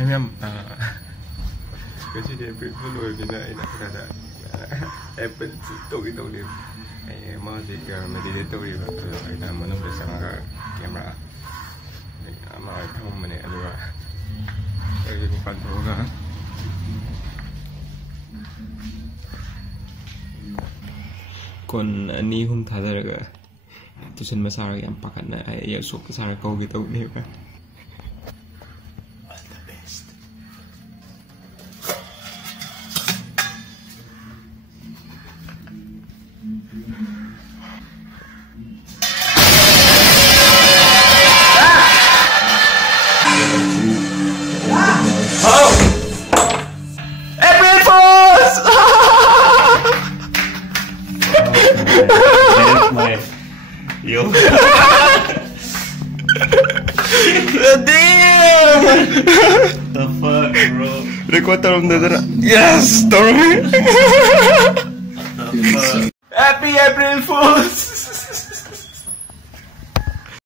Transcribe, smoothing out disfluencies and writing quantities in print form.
Memang kasi dia perlu bina nak ada Apple tu kita boleh masih meditator itu kita mana bersama kamera ama kamu mana ada jadi pantau kan kon ni hum thada raga tusen masara yang pakan na ya sok sara kau gitu ni kan Yo. Damn! The fuck, bro? Record from the yes, Tommy. The fuck? Happy April Fools!